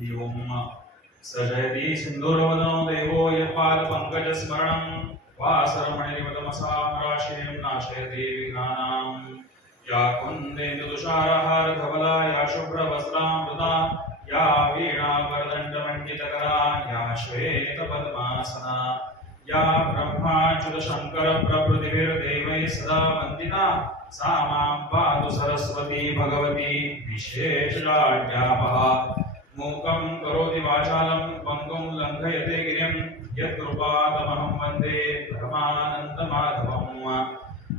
ओम सजयति सिंधुरवदनो देवो यत्पादपङ्कजस्मरणं वासरमणिरिवतमसामराशिं नाशयति विघ्नानां या कुन्देन्दुतुषारहारधवला या शुभ्रवस्त्रामृता या वीणावरदण्डमण्डितकरा या श्वेतपद्मासना या ब्रह्माच्युतशङ्करप्रभृतिभिर्देवैः सदा वन्दिता सा मां पातु सरस्वती भगवती विशेषलाड्यापहा मूकं करोति वाचालं पङ्गुं लङ्घयते गिरिं यत्कृपातमहं वन्दे परमानन्दमाधवम्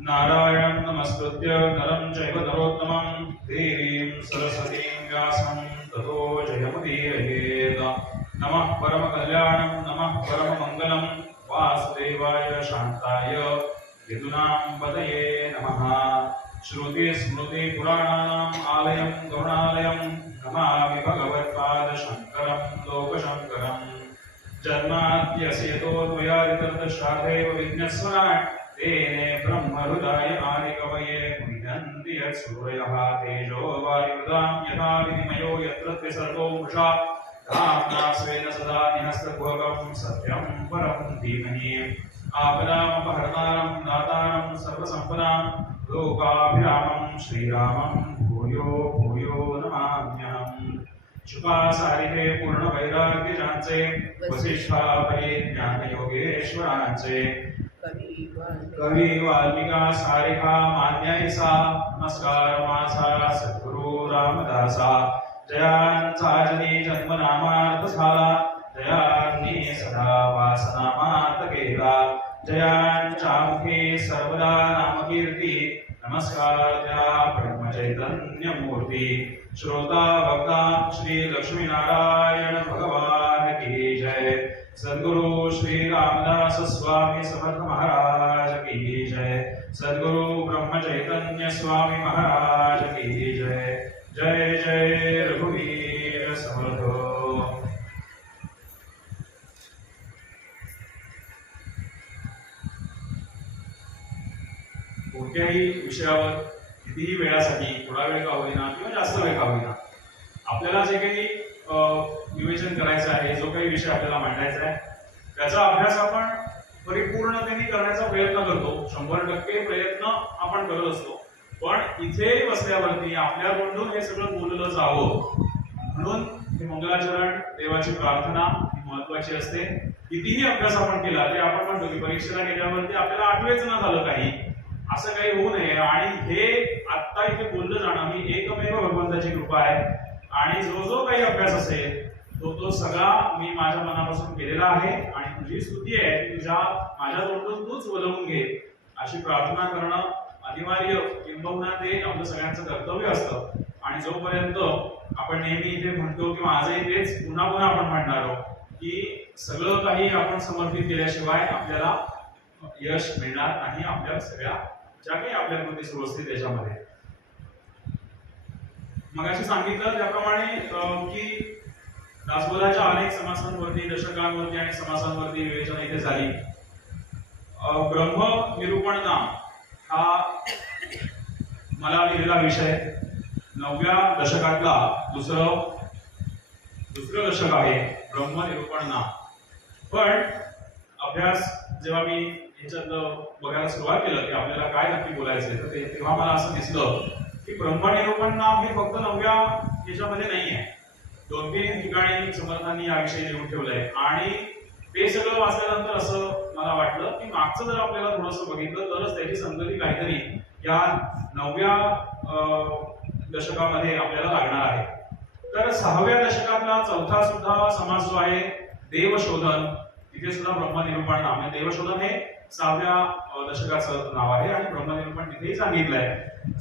नारायणं नमस्कृत्य नरं चैव नरोत्तमं देवीं सरस्वतीं व्यासं ततो जयमुदीरयेत् नमः परमकल्याणं नमः परममङ्गलं वासुदेवाय शान्ताय यदुनां पतये नमः श्रुतिस्मृतिपुराणानाम् आलयं करुणालयं नमामि भगवत्पादशङ्करं लोकशङ्करम् जन्माद्यस्य यतोऽन्वयादितरतश्चार्थैव विघ्नस्वराट् तेने ब्रह्महृदाय आदिकवये मुह्यन्ति यत्सूरयः तेजो वायुर्दां यथा विनिमयो यत्र त्रिसर्गो मृषा धाम्ना स्वेन सदा निहस्तकुहकं सत्यं परं धीमहि आपदामपहर्तारं दातारं सर्वसम्पदां लोकाभिरामं श्रीरामं भूयो भूयो नमाम्यहम् शुकासारिके पूर्णवैराग्यजांचे वसिष्ठापरि ज्ञानयोगेश्वरांचे कवी वाल्मिका सारिका मान्यैसा नमस्कार माझा सद्गुरु रामदासा जयांचा जनी जन्मनामार्थ झाला जयांनी सदा वासनामार्थ केला जयांच्या मुखे सर्वदा नामकीर्ती नमस्कार त्या ब्रह्मचैतन्य मूर्ती श्रोता भक्ता श्री लक्ष्मी नारायण भगवान की जय सद्गुरु श्री रामदास स्वामी समर्थ महाराज की जय सद्गुरु ब्रह्मचैतन्य स्वामी महाराज की जय जय जय रघुवीर समर्थ कोणत्याही विषयावर कितीही वेळासाठी थोडा वेळ का होईना किंवा जास्त वेळ का होईना आपल्याला जे काही नियोजन करायचं आहे जो काही विषय आपल्याला मांडायचा आहे त्याचा अभ्यास आपण परिपूर्णतेने करण्याचा प्रयत्न करतो 100% प्रयत्न आपण करत असतो पण इथे बसल्यावरती आपल्या तोंडून हे सगळं बोललं जावं म्हणून हे मंगलाचरण देवाची प्रार्थना ही महत्वाची असते कितीही अभ्यास आपण केला ते आपण म्हणतो की परीक्षेला गेल्यावरती आपल्याला आठवेच न झालं काही असं काही होऊ नये आणि हे आत्ता इथे बोललं जाणं ही एकमेव भगवंताची कृपा आहे आणि जो जो काही अभ्यास असेल तो सगळा मी माझ्या मनापासून केलेला आहे आणि तुझी स्तुती आहे तुझ्या माझ्या तोंडून तूच बोलवून घे अशी प्रार्थना करणं अनिवार्य किंबहुना ते आपलं सगळ्यांचं कर्तव्य असतं आणि जोपर्यंत आपण नेहमी इथे म्हणतो किंवा आजही तेच पुन्हा पुन्हा आपण म्हणणार आहोत की सगळं काही आपण समर्पित केल्याशिवाय आपल्याला यश मिळणार नाही आपल्या सगळ्या ज्या काही आपल्या कृती सुरू असतील त्याच्यामध्ये मगाशी सांगितलं त्याप्रमाणे की दासबोधाच्या अनेक समासांवरती दशकांवरती आणि समासांवरती विवेचना इथे झाली ब्रह्म निरूपण नाम हा मला लिहिलेला विषय 9व्या दशकातला दुसरं दशक आहे ब्रह्म निरूपण नाम पण अभ्यास जेव्हा मी ह्याच्यात बघायला सुरुवात केलं की आपल्याला काय नक्की बोलायचंय तर तेव्हा मला असं दिसलं की ब्रह्मनिरूपण नाम हे फक्त 9व्या याच्यामध्ये नाही आहे 2-3 ठिकाणी समर्थांनी याविषयी लिहून ठेवलंय आणि ते सगळं वाचल्यानंतर असं मला वाटलं की मागचं जर आपल्याला थोडंसं बघितलं तरच त्याची संगती काहीतरी या 9व्या दशकामध्ये आपल्याला लागणार आहे तर 6व्या दशकातला चौथा सुद्धा समास जो आहे देवशोधन तिथे सुद्धा ब्रह्मनिरूपण नाम आहे देवशोधन हे 6व्या दशकाचं नाव आहे आणि ब्रह्मनिरूपण तिथेही सांगितलंय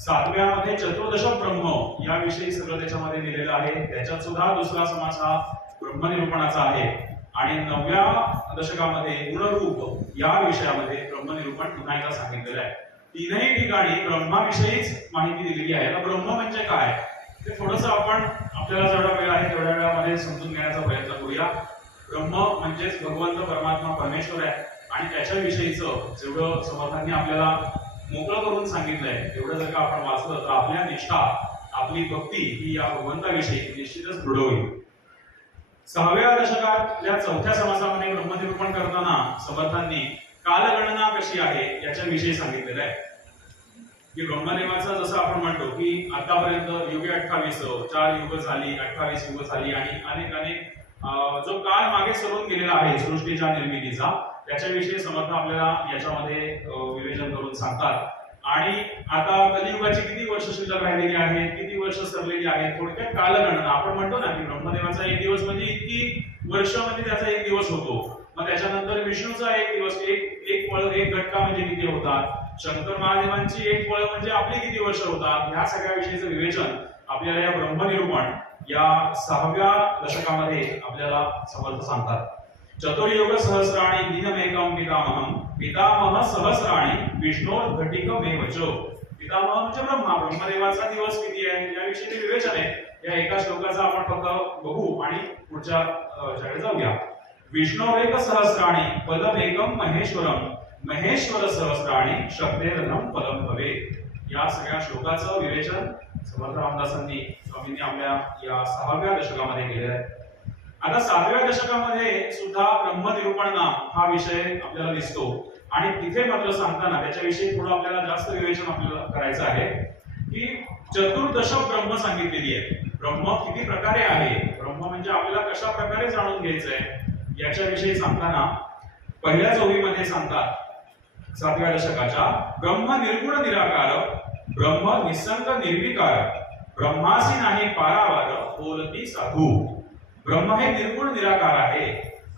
7व्या मध्ये चतुर्दश ब्रह्म याविषयी सगळं त्याच्यामध्ये लिहिलेलं आहे त्याच्यात सुद्धा दुसरा समास हा ब्रह्मनिरूपणाचा आहे आणि 9व्या दशकामध्ये गुणरूप या विषयामध्ये ब्रह्मनिरूपण पुन्हा एकदा सांगितलेलं आहे तीनही ठिकाणी ब्रह्माविषयीच माहिती दिलेली आहे आता ब्रह्म म्हणजे काय ते थोडंसं आपण आपल्याला जेवढा वेळ आहे तेवढ्या वेळामध्ये समजून घेण्याचा प्रयत्न करूया ब्रह्म म्हणजेच भगवंत परमात्मा परमेश्वर आहे आणि त्याच्याविषयीचं जेवढं समर्थांनी आपल्याला मोकळं करून सांगितलंय तेवढं जर का आपण वाचलं तर आपल्या निष्ठा आपली भक्ती ही या भगवंताविषयी निश्चितच दृढ होईल 6व्या दशकातल्या 4थ्या समासामध्ये ब्रह्मनिरूपण करताना समर्थांनी कालगणना कशी आहे याच्याविषयी सांगितलेलं आहे की ब्रह्मदेवाचा जसं आपण म्हणतो की आतापर्यंत युगे 28, 4 युग झाली, 28 युग झाली आणि अनेक अनेक जो काळ मागे सरून गेलेला आहे सृष्टीच्या निर्मितीचा त्याच्याविषयी समर्थ आपल्याला याच्यामध्ये विवेचन करून सांगतात. आणि आता कलियुगाची किती वर्ष शिल्लक राहिलेली आहेत, किती वर्ष सरलेली आहेत, थोडक्यात कालगणना आपण म्हणतो ना की ब्रह्मदेवाचा एक दिवस म्हणजे इतकी वर्षामध्ये त्याचा एक दिवस होतो. मग त्याच्यानंतर विष्णूचा एक दिवस, एक पळ, एक घटका म्हणजे किती होतात, शंकर महादेवांची एक पळ म्हणजे आपली किती वर्ष होतात, ह्या सगळ्या विषयीचं विवेचन आपल्याला या ब्रह्मनिरूपण या 6व्या दशकामध्ये आपल्याला समर्थ सांगतात. चतुर्युग सहस्राणि दिनमेकं पितामहं पितामह सहस्राणि विष्णोर्घटिकमेव च. पितामह म्हणजे ब्रह्मा, ब्रह्मदेवाचा दिवस किती आहे याविषयी विवेचन आहे. या एका श्लोकाचा आपण फक्त बघू आणि पुढच्या च्याकडे जाऊया. विष्णोरेक सहस्राणि पदमेकं महेश्वरं महेश्वर सहस्राणि शक्तेरनं पदं भवेत्. या सगळ्या श्लोकाचं विवेचन समर्थ रामदासांनी स्वामींनी आपल्या या 6व्या दशकामध्ये केलेलं आहे. आता 7व्या दशकामध्ये सुद्धा ब्रह्मनिरूपण नाम हा विषय आपल्याला दिसतो आणि तिथे मात्र सांगताना त्याच्याविषयी थोडं आपल्याला जास्त विवेचन आपल्याला करायचं आहे की चतुर्दश ब्रह्म सांगितलेली आहे. ब्रह्म किती प्रकारे आहे, ब्रह्म म्हणजे आपल्याला कशा प्रकारे जाणून घ्यायचंय याच्याविषयी सांगताना पहिल्या ओळीमध्ये सांगतात 7व्या दशकाच्या ब्रह्म निर्गुण निराकार ब्रह्म निसंग निर्विकार ब्रह्मासी नाही पारावार बोलती साधू. ब्रह्म हे निर्गुण निराकार आहे.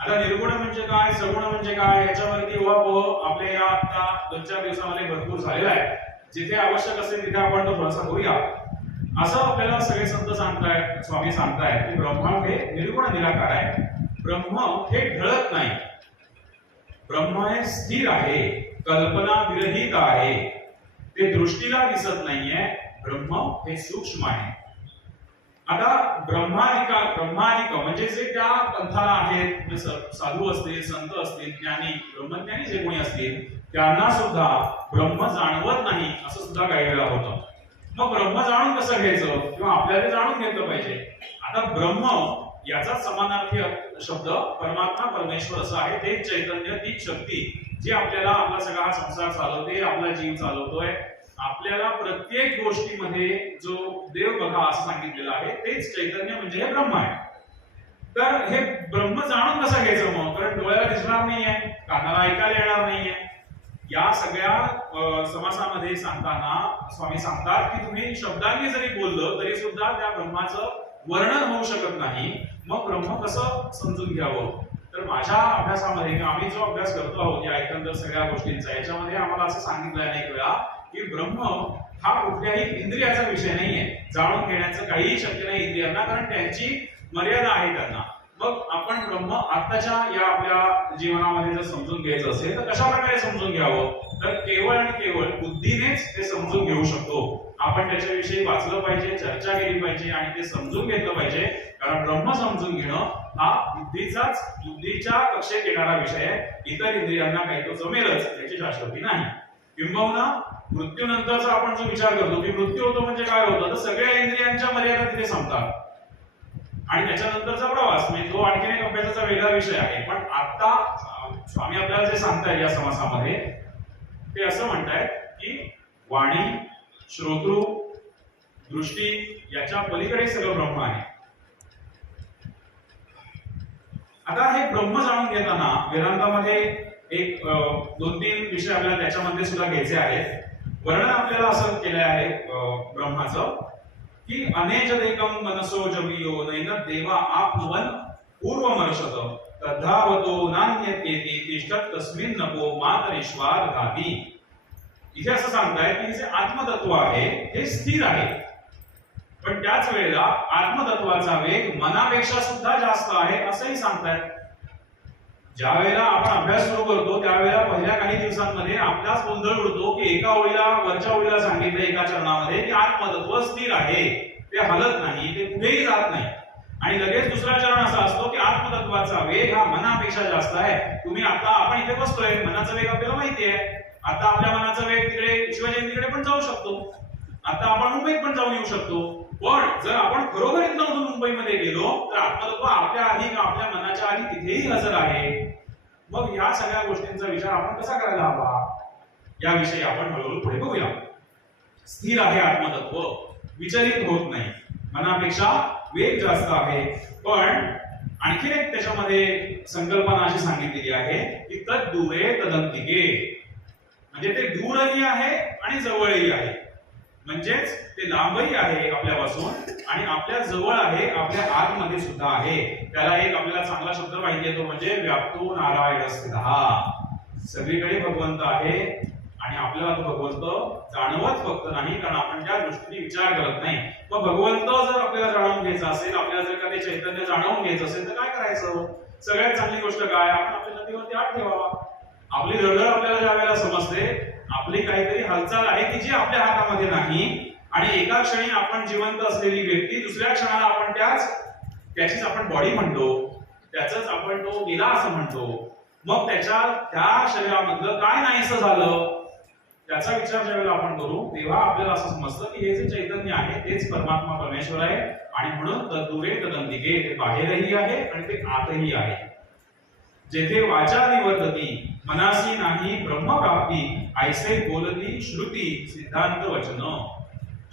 आता निर्गुण म्हणजे काय, सगुण म्हणजे काय याच्यावरती उहापोह आपल्या या आता 2-4 दिवसामध्ये भरपूर झालेला आहे. जिथे आवश्यक असेल तिथे आपण तो थोडासा करूया. असं आपल्याला सगळे संत सांगतायत, स्वामी सांगतायत की ब्रह्म हे निर्गुण निराकार आहे. ब्रह्म हे ढळत नाही, ब्रह्म हे स्थिर आहे, कल्पना विरहित आहे, ते दृष्टीला दिसत नाहीये. ब्रह्म हे सूक्ष्म आहे. आता ब्रह्मादिक म्हणजे जे त्या पंथाला आहेत, साधू असतील, संत असतील, ज्ञानी ब्रह्मज्ञानी जे कोणी असतील त्यांना सुद्धा ब्रह्म जाणवत नाही असं सुद्धा काही वेळा होतं. मग ब्रह्म जाणून कसं घ्यायचं किंवा आपल्याला जाणून घेतलं पाहिजे. आता ब्रह्म याचा समानार्थी शब्द परमात्मा परमेश्वर असा आहे. तेच चैतन्य, तीच शक्ती जी आपल्याला आपला सगळा संसार चालवते, आपला जीव चालवतोय. आपल्याला प्रत्येक गोष्टीमध्ये जो देव बघा असं सांगितलेलं आहे तेच चैतन्य म्हणजे हे ब्रह्म आहे. तर हे ब्रह्म जाणून कसं घ्यायचं मग, कारण डोळ्याला दिसणार नाहीये, कानाला ऐकायला येणार नाहीये. या सगळ्या समासामध्ये सांगताना स्वामी सांगतात की तुम्ही शब्दांनी जरी बोललं तरी सुद्धा त्या ब्रह्माचं वर्णन होऊ शकत नाही. मग ब्रह्म कसं समजून घ्यावं. तर माझ्या अभ्यासामध्ये आम्ही जो अभ्यास करतो आहोत या एकंदर सगळ्या गोष्टींचा, याच्यामध्ये आम्हाला असं सांगितलं अनेक वेळा की ब्रह्म हा कुठल्याही इंद्रियाचा विषय नाहीये. जाणून घेण्याचं काहीही शक्य नाही इंद्रियांना, कारण त्यांची मर्यादा आहे त्यांना. मग आपण ब्रह्म आताच्या या आपल्या जीवनामध्ये जर समजून घ्यायचं असेल तर कशा प्रकारे समजून घ्यावं, तर केवळ आणि केवळ बुद्धीनेच ते समजून घेऊ शकतो. आपण त्याच्याविषयी वाचलं पाहिजे, चर्चा केली पाहिजे आणि ते समजून घेतलं पाहिजे. कारण ब्रह्म समजून घेणं हा बुद्धीच्या कक्षेत येणारा विषय आहे. इतर इंद्रियांना काही तो जमेलच याची शाश्वती नाही. किंबहुना मृत्यूनंतरचा आपण जो विचार करतो की मृत्यू होतो म्हणजे काय होतं, तर सगळ्या इंद्रियांच्या मर्यादा तिथे संपतात आणि त्याच्यानंतरचा प्रवास म्हणजे तो आणखीन एक अभ्यासाचा वेगळा विषय आहे. पण आता स्वामी आपल्याला जे सांगतायत या समासामध्ये ते असं म्हणतायत की वाणी, श्रोतृ, दृष्टी याच्या पलीकडे सगळं ब्रह्म आहे. आता हे ब्रह्म जाणून घेताना वेदांतामध्ये एक 2-3 विषय आपल्याला त्याच्यामध्ये सुद्धा घ्यायचे आहेत. वर्णन आपल्याला असं केलं आहे ब्रह्माचं की अनेजदेकं मनसो जमियो नैन देवा आत्मवन पूर्वमर्शत तद्धावतो नान्यत्येति तिष्ठत तस्मिन् नको मातरिश्वार धाती. इथे असं सांगतायत की जे आत्मतत्व आहे हे स्थिर आहे, पण त्याच वेळेला आत्मतत्वाचा वेग मनापेक्षा सुद्धा जास्त आहे असंही सांगतायत. ज्या वेळेला आपण अभ्यास सुरू करतो त्यावेळेला पहिल्या काही दिवसांमध्ये आपलाच गोंधळ उडतो की एका ओळीला वरच्या ओळीला सांगितलं एका चरणामध्ये की आत्मतत्व स्थिर आहे, ते हलत नाही, ते कुठेही जात नाही. आणि लगेच दुसरा चरण असा असतो की आत्मतत्वाचा वेग हा मनापेक्षा जास्त आहे. तुम्ही आता आपण इथे बसतोय, मनाचा वेग आपल्याला माहिती आहे. आता आपल्या मनाचा वेग तिकडे शिवजयंतीकडे पण जाऊ शकतो, आता आपण मुंबईत पण जाऊन येऊ शकतो. पण जर आपण खरोखर इथून मुंबईमध्ये गेलो तर आत्मतत्व आपल्या आधी आपल्या मनाच्या आधी तिथेही हजर आहे. मग या सगळ्या गोष्टींचा विचार आपण कसा करायला हवा याविषयी आपण हळूहळू पुढे बघूया. स्थिर आहे आत्मतत्व, विचलित होत नाही, मनापेक्षा वेग जास्त आहे. पण आणखीन एक त्याच्यामध्ये संकल्पना अशी सांगितलेली आहे की तद्दूरे तदंतिके, म्हणजे ते दूरही आहे आणि जवळही आहे. म्हणजेच ते लांबही आहे आपल्यापासून आणि आपल्या जवळ आहे, आपल्या आतमध्ये सुद्धा आहे. त्याला एक आपल्याला चांगला शब्द माहिती आहे, तो म्हणजे व्याप्तो नारायण स्थितः. सगळीकडे भगवंत आहे आणि आपल्याला तो भगवंत जाणवत फक्त नाही, कारण आपण त्या दृष्टीने विचार करत नाही. मग भगवंत जर आपल्याला जाणून घ्यायचा असेल, आपल्याला जर का ते चैतन्य जाणवून घ्यायचं असेल तर काय करायचं? सगळ्यात चांगली गोष्ट काय, आपण आपल्या नदीवरती हात ठेवावा. आपली धडधड आपल्याला ज्या वेळेला समजते आपली काहीतरी हालचाल आहे की जी आपल्या हातामध्ये नाही, आणि एका क्षणी आपण जिवंत असलेली व्यक्ती दुसऱ्या क्षणाला आपण त्याचीच आपण बॉडी म्हणतो, त्याचंच आपण तो गेला असं म्हणतो. मग त्या शरीरामधलं काय नाहीसं झालं त्याचा विचार ज्यावेळेला आपण करू तेव्हा आपल्याला असं समजतं की हे जे चैतन्य आहे तेच परमात्मा परमेश्वर आहे. आणि म्हणून तद्दूरे तदंतिके, ते बाहेरही आहे आणि ते आतही आहे. जेथे वाचा निवर्तती मनासी नाही ब्रह्मप्राप्ती, ऐसे बोलती श्रुती सिद्धांत वचन.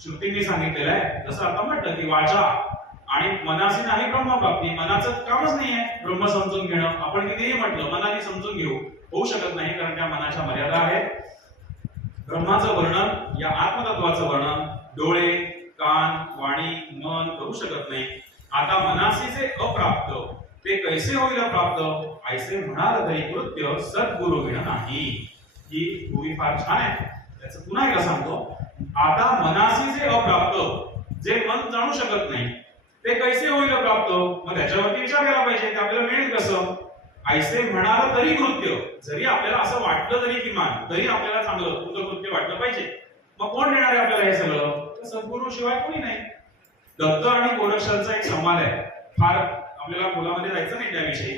श्रुतींनी सांगितलेलं आहे, जसं आता म्हटलं की वाचा आणि मनासी नाही ब्रह्मप्राप्ती, मनाचं कामच नाही आहे ब्रह्म समजून घेणं. आपण कितीही म्हटलं मनाने समजून घेऊ, होऊ शकत नाही, कारण त्या मनाच्या मर्यादा आहेत. ब्रह्माचं वर्णन, या आत्मतत्वाचं वर्णन डोळे, कान, वाणी, मन करू शकत नाही. आता मनासीचे अप्राप्त ते कैसे होईल प्राप्त, ऐसे म्हणाल तरी कृत्य सद्गुरु विना नाही. ही भूमी फार छान आहे, त्याचं पुन्हा एकदा सांगतो. आता मनासीचे अप्राप्त, जे मन जाणू शकत नाही ते कैसे होईल प्राप्त, मग त्याच्यावरती विचार केला पाहिजे, ते आपल्याला मिळेल कसं. ऐसे म्हणाल तरी कृत्य, जरी आपल्याला असं वाटलं तरी किमान तरी आपल्याला चांगलं तुझं कृत्य वाटलं पाहिजे. मग कोण देणार आहे आपल्याला हे सगळं? तर सद्गुरु शिवाय कोणी नाही. दत्त आणि गोरक्षांचा एक संवाद आहे, फार आपल्याला खोलामध्ये जायचं नाही त्याविषयी.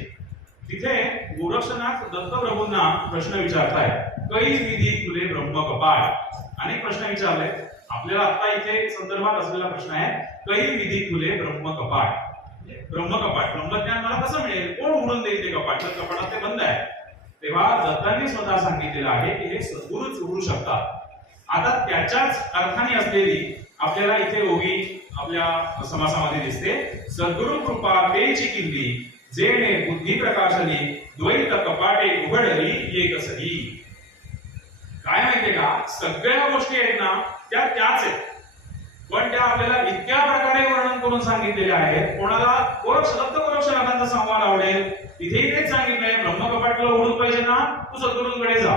तिथे गोरक्षनाथ दत्तप्रभूंना प्रश्न विचारतायत, कै विधी तुले ब्रह्म कपाट. अनेक प्रश्न विचारले आपल्याला, आता इथे संदर्भात असलेला प्रश्न आहे, कै विधी तुले ब्रह्म कपाट. ब्रह्मकपाट, ब्रह्मज्ञान मला कसं मिळेल, कोण उघडून देईल ते कपाट, तर कपाटात ते बंद आहे. तेव्हा दत्तांनी स्वतः सांगितलेलं आहे की हे सद्गुरूच उघडू शकतात. आता त्याच्याच अर्थाने असलेली आपल्याला इथे ओवी आपल्या समासामध्ये दिसते, सद्गुरु कृपा तेची किल्ली, जेणे बुद्धी प्रकाशनी द्वैत कपाटे उघडली एकसरी. काय माहितीये का, सगळ्या गोष्टी आहेत ना त्याच आहेत, पण त्या आपल्याला इतक्या प्रकारे वर्णन करून सांगितलेल्या आहेत. कोणाला दत्त गोरक्षनाथांचा संवाद आवडेल तिथेही तेच सांगितलंय, ब्रह्मकपाटला उघडून पाहिजे ना तू सद्गुरूंकडे जा.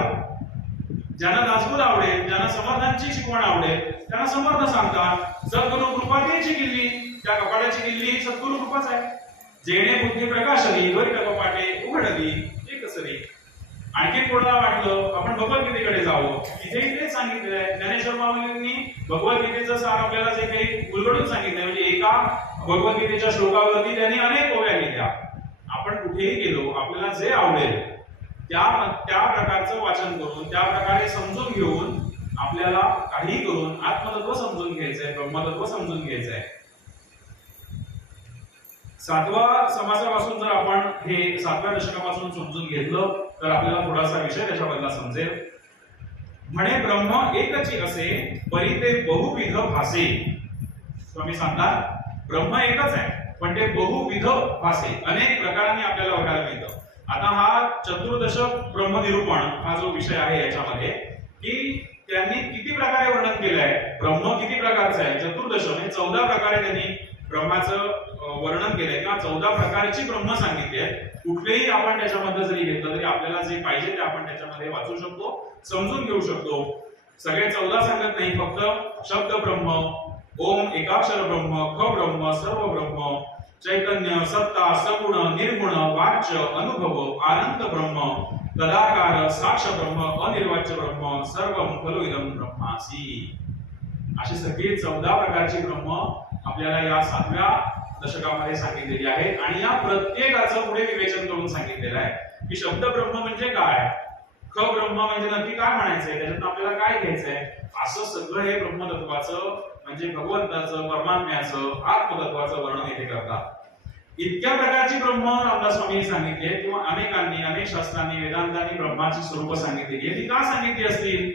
ज्यांना दासबोध आवडेल, ज्यांना समर्थांची शिकवण आवडेल त्यांना समर्थ सांगतात, सद्गुरु कृपा तेची किल्ली, त्या कपाटाची किल्ली ही सद्गुरु कृपाच आहे. जेणे बुद्धी प्रकाशली द्वैत कपाटे उघडली एकसरी. आणखी कोणाला वाटलं आपण भगवद्गीतेकडे जावं, तिथेही तेच सांगितलेलं आहे. ज्ञानेश्वर माऊलींनी भगवद्गीतेचं सार आपल्याला जे काही उलगडून सांगितलंय, म्हणजे एका भगवद्गीतेच्या श्लोकावरती त्यांनी अनेक ओव्या लिहिल्या. आपण कुठेही गेलो आपल्याला जे आवडेल त्या प्रकारचं वाचन करून त्या प्रकारे समजून घेऊन आपल्याला काही करून आत्मतत्व समजून घ्यायचंय, ब्रह्मतत्व समजून घ्यायचंय. सातवा समासापासून जर आपण हे 7व्या दशकापासून समजून घेतलं तर आपल्याला थोडासा विषय त्याच्याबद्दल समजेल. म्हणे ब्रह्म एकची असे परी ते बहुविध भासे. स्वामी सांगतात ब्रह्म एकच आहे पण ते बहुविध भासे, अनेक प्रकारांनी आपल्याला बघायला मिळतं. आता हा चतुर्दशक ब्रह्मनिरूपण हा जो विषय आहे याच्यामध्ये की त्यांनी किती प्रकारे वर्णन केलंय, ब्रह्म किती प्रकारचं आहे. चतुर्दश म्हणजे 14 प्रकारे त्यांनी ब्रह्माचं वर्णन केलंय किंवा 14 प्रकारची ब्रह्म सांगितली आहेत. कुठलेही आपण त्याच्यामध्ये जरी घेतलं तरी आपल्याला जे पाहिजे ते आपण त्याच्यामध्ये वाचू शकतो, समजून घेऊ शकतो. सगळे 14 सांगत नाही, फक्त शब्द ब्रह्म, ओम एकाक्षर ब्रह्म, ख ब्रह्म, सर्व ब्रह्म, चैतन्य, सत्ता, सगुण, निर्गुण, वाच्य, अनुभव, आनंद ब्रह्म, तदाकार, साक्ष ब्रह्म, अनिर्वाच्य ब्रह्म, सर्वं खलु इदं ब्रह्मासी. अशी सगळी 14 प्रकारची ब्रह्म आपल्याला या 7व्या दशकामध्ये सांगितलेली आहे. आणि या प्रत्येकाचं पुढे विवेचन करून सांगितलेलं आहे की शब्द ब्रह्म म्हणजे काय, ख ब्रह्म म्हणजे नक्की काय म्हणायचंय, त्याच्यातून आपल्याला काय घ्यायचंय, असं सगळं हे ब्रह्मतत्वाचं म्हणजे भगवंताचं, परमात्म्याचं, आत्मतत्वाचं वर्णन इथे करतात. इतक्या प्रकारची ब्रह्म रामदास स्वामींनी सांगितले किंवा अनेकांनी, अनेक शास्त्रांनी, वेदांतांनी ब्रह्माची स्वरूप सांगितलेली आहे. ती का सांगितली असतील?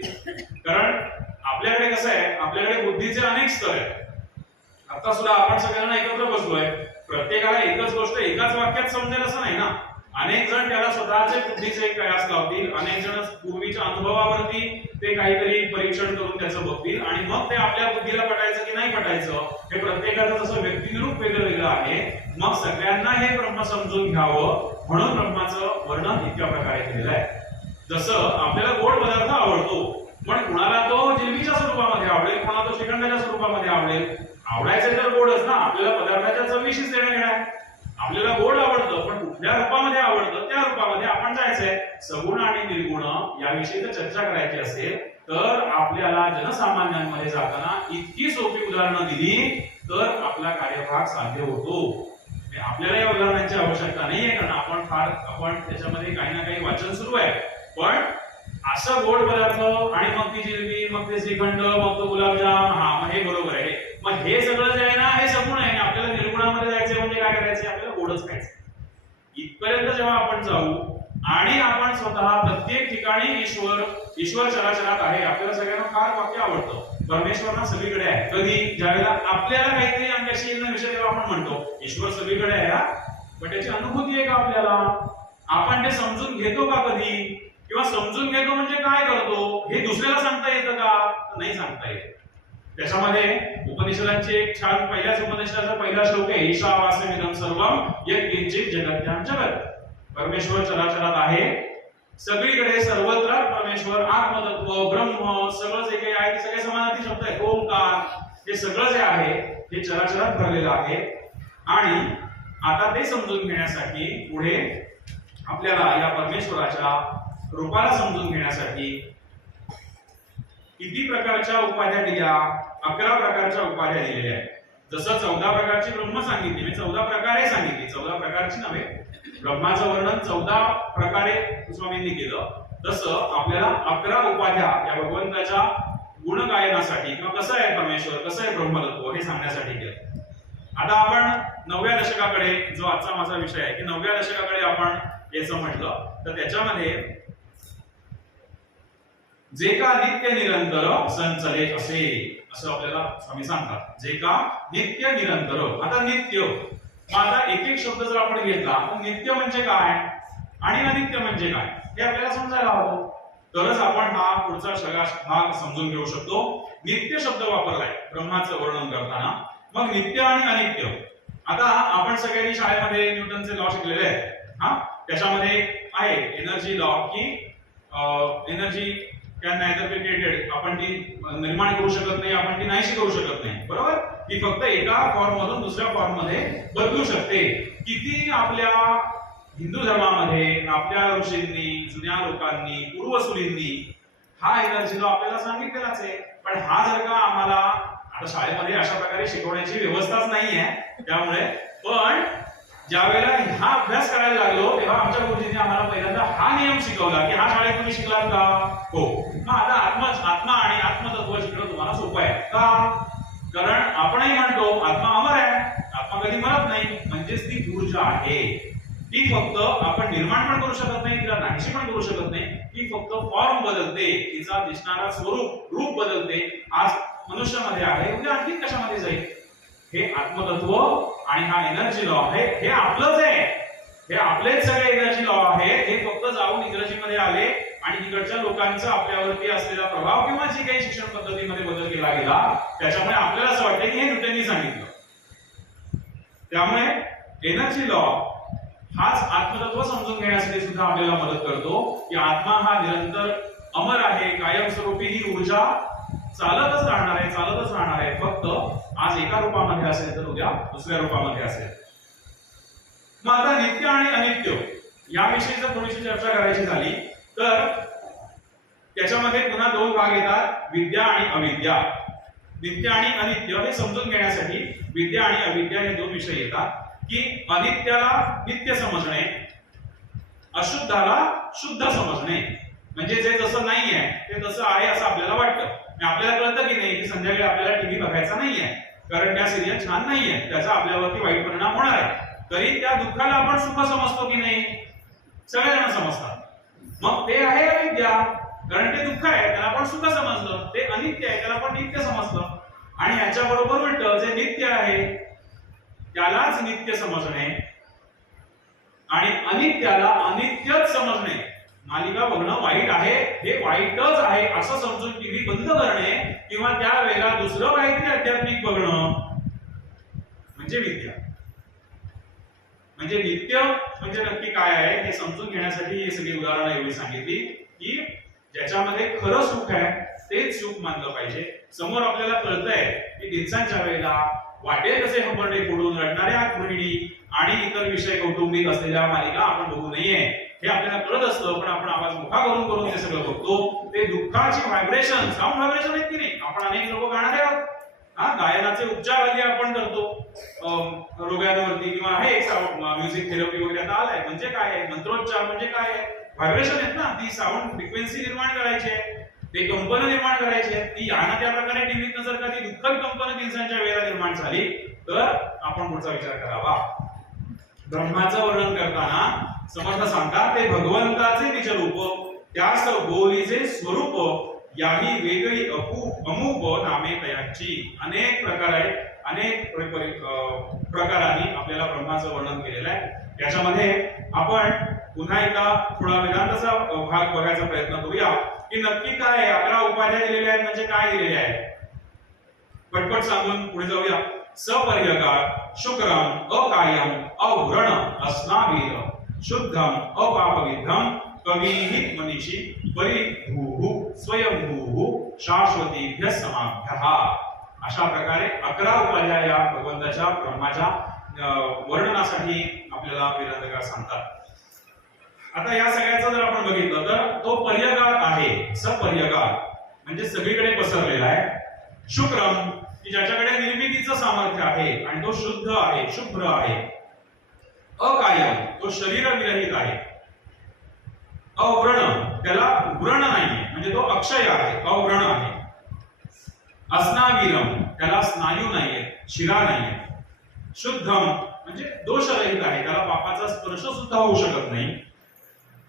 कारण आपल्याकडे कसं आहे, आपल्याकडे बुद्धीचे अनेक स्तर आहेत. आता सुद्धा आपण सगळ्यांना एकत्र बसलोय, प्रत्येकाला एकच गोष्ट एकाच वाक्यात समजेल असं नाही ना. अनेक जण त्याला स्वतःचे बुद्धीचे कयास लावतील, अनेक जण पूर्वीच्या अनुभवावरती ते काहीतरी परीक्षण करून त्याचं बघतील आणि मग ते आपल्या बुद्धीला पटायचं की नाही पटायचं हे प्रत्येकाचं जसं व्यक्तिनिरूप वेगळं आहे. मग सगळ्यांना हे ब्रह्म समजून घ्यावं म्हणून ब्रह्माचं वर्णन इतक्या प्रकारे केलेलं आहे. जसं आपल्याला गोड पदार्थ आवडतो, पण कुणाला तो जिलबीच्या स्वरूपामध्ये आवडेल, कुणाला तो श्रीखंडाच्या स्वरूपामध्ये आवडेल. आवडायचं तर गोडच ना, आपल्याला पदार्थाच्या चवीशीच देणं घेणं आहे. आपल्याला गोड आवडतं, पण कुठल्या रूपामध्ये आवडतं त्या रूपामध्ये आपण जायचंय. सगुण आणि निर्गुण याविषयी जर चर्चा करायची असेल तर आपल्याला जनसामान्यांमध्ये जाताना इतकी सोपी उदाहरणं दिली तर आपला कार्यभाग साध्य होतो. आपल्याला या उदाहरणांची आवश्यकता नाहीये, कारण आपण त्याच्यामध्ये काही ना काही वाचन सुरू आहे. पण असं गोड पदार्थ आणि मग ती जिलबी, मग ते श्रीखंड, मग तो गुलाबजाम, मग हे बरोबर आहे. मग हे सगळं जे आहे ना हे सगुण आहे. आपल्याला निर्गुणामध्ये जायचं म्हणजे काय करायचं, आपल्याला गोडच खायचं. इथपर्यंत जेव्हा आपण जाऊ आणि आपण स्वतः प्रत्येक ठिकाणी ईश्वर चराचरात आहे. आपल्याला सगळ्यांना फार वाक्य आवडतं, परमेश्वर ना सगळीकडे आहे. कधी ज्यावेळेला आपल्याला काहीतरी अंगाशी येणं विषय तेव्हा आपण म्हणतो ईश्वर सगळीकडे आहे, पण त्याची अनुभूती आहे का आपल्याला? आपण ते समजून घेतो का कधी? किंवा समजून घेतो म्हणजे काय करतो हे दुसऱ्याला सांगता येतं का? नाही सांगता येत. त्याच्यामध्ये उपनिषदांची एक छान, पहिल्याच उपनिषदाचा पहिला श्लोक आहे, ईशावास्यमिदं सर्वं यत्किंचित् जगत्यां जगत्. परमेश्वर चराचरात आहे, सगळीकडे सर्वत्र परमेश्वर, आत्मतत्व, ब्रह्म सगळं जे काही आहे ते सगळे समानार्थी शब्द आहेत. ओंकार हे सगळं जे आहे हे चराचरात भरलेलं आहे. आणि आता ते समजून घेण्यासाठी पुढे आपल्याला या परमेश्वराच्या रूपाला समजून घेण्यासाठी किती प्रकारच्या उपाध्या दिल्या? 11 प्रकारच्या उपाध्या दिलेल्या आहेत. जसं 14 प्रकारची ब्रह्म सांगितली, मी 14 प्रकारे सांगितली, 14 प्रकारची नव्हे, ब्रह्माचं वर्णन 14 प्रकारे स्वामींनी केलं. तसं आपल्याला 11 उपाध्या या भगवंताच्या गुणगायनासाठी किंवा कसं आहे परमेश्वर, कसं आहे ब्रह्मतत्व हे सांगण्यासाठी केलं. आता आपण 9व्या दशकाकडे, जो आजचा माझा विषय आहे की 9व्या दशकाकडे आपण याचं म्हटलं तर त्याच्यामध्ये जे का नित्य निरंतर संचले असे, असं आपल्याला स्वामी सांगतात. जे का नित्य निरंतर. आता नित्य, आता एक एक शब्द जर आपण घेतला तर नित्य म्हणजे काय आणि अनित्य म्हणजे काय हे आपल्याला समजायला हवं, तरच आपण हा पुढचा सगळा भाग समजून घेऊ शकतो. नित्य शब्द वापरलाय ब्रह्माचं वर्णन करताना, मग नित्य आणि अनित्य. आता आपण सगळ्यांनी शाळेमध्ये न्यूटनचे लॉ शिकलेले आहेत. त्याच्यामध्ये आहे एनर्जी लॉ, की energy can neither be created, आपण ती निर्माण करू शकत नाही, आपण ती नाहीशी करू शकत नाही, बरोबर. ती फक्त एका फॉर्म मधून दुसऱ्या फॉर्म मध्ये बदलू शकते. किती आपल्या हिंदू धर्मामध्ये आपल्या ऋषींनी, जुन्या लोकांनी, पूर्वसुरींनी हा एनर्जी लॉ आपल्याला सांगितलेलाच आहे. पण हा जर का आम्हाला आता शाळेमध्ये अशा प्रकारे शिकवण्याची व्यवस्थाच नाहीये, त्यामुळे पण ज्या वेळेला हा अभ्यास करायला लागलो तेव्हा आमच्या गुरुजींनी आम्हाला पहिल्यांदा हा नियम शिकवला की हा शाळेत तुम्ही शिकलात का? हो. मग आता आत्मा आणि आत्मतत्व शिकणं तुम्हाला सोपं आहे का? कारण आपणही म्हणतो आत्मा अमर आहे, आत्मा कधी मरत नाही. म्हणजेच ती ऊर्जा आहे, ती फक्त आपण निर्माण पण करू शकत नाही, तिला नाहीशी पण करू शकत नाही. ती फक्त फॉर्म बदलते, तिचा दिसणारा रूप बदलते. आज मनुष्यामध्ये आहे, उद्या आणखी कशामध्ये जाईल. हे आत्मतत्व आणि हा एनर्जी लॉ आहे, हे आपलंच आहे, हे आपलेच सगळे एनर्जी लॉ आहे. हे फक्त जाऊन इंग्रजीमध्ये आले आणि तिकडच्या लोकांचा आपल्यावरती असलेला प्रभाव किंवा जी काही शिक्षण पद्धतीमध्ये बदल केला गेला त्याच्यामुळे आपल्याला असं वाटतं की हे न्यूटननी सांगितलं. त्यामुळे एनर्जी लॉ हाच आत्मतत्व समजून घेण्यासाठी सुद्धा आपल्याला मदत करतो की आत्मा हा निरंतर अमर आहे, कायमस्वरूपी ही ऊर्जा चालतच राहणार आहे. फक्त आज एका रूपामध्ये असेल तर उद्या दुसऱ्या रूपामध्ये असेल. मग आता नित्य आणि अनित्य याविषयी जर थोडीशी चर्चा करायची झाली तर त्याच्यामध्ये पुन्हा 2 भाग येतात, विद्या आणि अविद्या. नित्य आणि अनित्य हे समजून घेण्यासाठी विद्या आणि अविद्या हे 2 विषय येतात. की अनित्याला नित्य समजणे, अशुद्धाला शुद्ध समजणे. म्हणजे जे जसं नाही आहे ते तसं आहे असं आपल्याला वाटतं. आपल्याला कळतं की नाही की संध्याकाळी आपल्याला टीव्ही बघायचा नाहीये, कारण त्या सिरियल छान नाहीये, त्याचा आपल्यावरती वाईट परिणाम होणार आहे, तरी त्या दुःखाला आपण सुख समजतो की नाही? सगळेजण समजतात. मग ते आहे अविद्या, कारण ते दुःख आहे त्याला आपण सुख समजलं. ते अनित्य आहे त्याला आपण नित्य समजलं. आणि याच्या बरोबर उलट, जे नित्य आहे त्यालाच नित्य समजणे आणि अनित्याला अनित्यच समजणे. मालिका बघणं वाईट आहे, हे वाईटच आहे असं समजून टीव्ही बंद करणे किंवा त्या वेळेला दुसरं काहीतरी आध्यात्मिक बघणं म्हणजे विद्या. म्हणजे नित्य म्हणजे नक्की काय आहे हे समजून घेण्यासाठी ही सगळी उदाहरणं एवढी सांगितली की ज्याच्यामध्ये खरं सुख आहे तेच सुख मानलं पाहिजे. समोर आपल्याला कळतंय की दिवसांच्या वेळेला वाटेल तसे हंबरडे फोडून रडणाऱ्या गृहिणी आणि इतर विषय कौटुंबिक असलेल्या मालिका आपण बघू नये हे आपल्याला कळत असतं, पण आपण आवाज मोठा करून करून ते सगळं बघतो. ते दुःखाची व्हायब्रेशन, साऊंड व्हायब्रेशन आहेत की नाही? आपण अनेक लोक गाणारे आहोत, गायनाचे उपचार हल्ली आपण करतो रोगांवरती, किंवा आहे एक म्युझिक थेरपी वगैरे आता आलाय. म्हणजे काय आहे? मंत्रोच्चार म्हणजे काय आहे? व्हायब्रेशन आहेत ना, ती साऊंड फ्रिक्वेन्सी निर्माण करायची आहे, ते कंपन निर्माण करायची आहे. ती यानं त्या प्रकारे टीव्हीत जर का ती दुःखद कंपन दिवसांच्या वेळेला निर्माण झाली तर आपण पुढचा विचार करावा. ब्रह्माचं वर्णन करताना समर्थ सांगतात ते भगवंताचे निज रूप, त्यास बोलीचे स्वरूप, याही वेगळी अमूप नामे तयाची. अनेक प्रकारे अनेक प्रकारांनी आपल्याला ब्रह्माचं वर्णन केलेलं आहे. याच्यामध्ये आपण पुन्हा एकदा थोडा वेदांताचा भाग बघायचा प्रयत्न करूया की नक्की काय आहे. 11 उपाध्या दिलेल्या आहेत, म्हणजे काय दिलेले आहे पटपट सांगून पुढे जाऊया. सपर्यगार शुक्रम अकायम अव्रण अस्नावीर शुद्धम अपापविद्धम कविहित मनीषी परिभूः स्वयंभूः शाश्वतीभ्य समाभ्यः. अशा प्रकारे 11 उपाध्या या भगवंताच्या ब्रह्माच्या वर्णनासाठी आपल्याला वेदांतकार सांगतात. आता या सगळ्याचं जर आपण बघितलं तर तो पर्यगार आहे. सपर्यगार म्हणजे सगळीकडे पसरलेला आहे. शुक्रम की ज्याच्याकडे निर्मितीचं सामर्थ्य आहे आणि तो शुद्ध आहे, शुभ्र आहे. अकायम तो शरीर विरहित आहे. अव्रण त्याला व्रण नाहीये, म्हणजे तो अक्षय आहे, अव्रण आहे. अस्नावीरम त्याला स्नायू नाहीये, शिरा नाहीये. शुद्धम म्हणजे दोषरहित आहे, त्याला पापाचा स्पर्श सुद्धा होऊ शकत नाही.